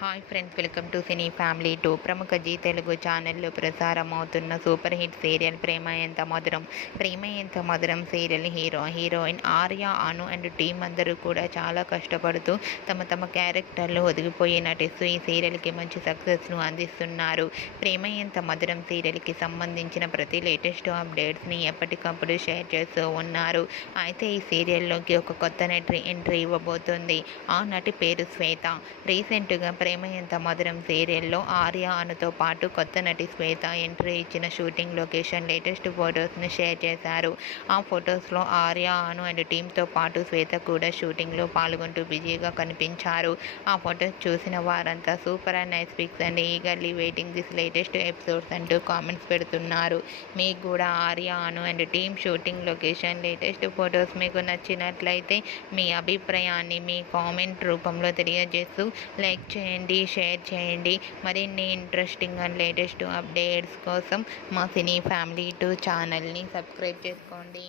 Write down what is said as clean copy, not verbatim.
Hi friends, welcome to cine family two. ప్రముఖ G Telugu ఛానల్లో ప్రసారమవుతున్న super hit serial ప్రేమ ఎంత మధురం. ప్రేమ ఎంత మధురం serial heroine Arya, Anu and team అందరూ కూడా చాలా కష్టపడుతూ తమ క్యారెక్టర్లు ఒదిగిపోయి నటిస్తూ ఈ సీరియల్కి మంచి సక్సెస్ను అందిస్తున్నారు. ప్రేమ ఎంత మధురం సీరియల్కి సంబంధించిన ప్రతి లేటెస్ట్ అప్డేట్స్ని ఎప్పటికప్పుడు షేర్ చేస్తూ ఉన్నారు. అయితే ఈ సీరియల్లోకి ఒక కొత్త నటి ఎంట్రీ ఇవ్వబోతోంది. ఆ నటి పేరు శ్వేత. రీసెంట్గా ప్రేమ ఎంత మధురం సీరియల్లో ఆర్య, అనుతో పాటు కొత్త నటి శ్వేత ఎంట్రీ ఇచ్చిన షూటింగ్ లొకేషన్ లేటెస్ట్ ఫొటోస్ను షేర్ చేశారు. ఆ ఫొటోస్లో ఆర్య, అను అండ్ టీంతో పాటు శ్వేత కూడా షూటింగ్లో పాల్గొంటూ బిజీగా కనిపించారు. ఆ ఫొటోస్ చూసిన వారంతా super and nice pics and eagerly waiting this latest episodes అంటూ కామెంట్స్ పెడుతున్నారు. మీకు కూడా Arya, Anu and team shooting location latest photos మీకు నచ్చినట్లయితే మీ అభిప్రాయాన్ని మీ కామెంట్ రూపంలో తెలియజేస్తూ లైక్ చేయండి, షేర్ చేయండి. మరిన్ని ఇంట్రెస్టింగ్ అండ్ లేటెస్ట్ అప్డేట్స్ కోసం మా సినీ ఫ్యామిలీ 2 ఛానల్ని సబ్స్క్రైబ్ చేసుకోండి.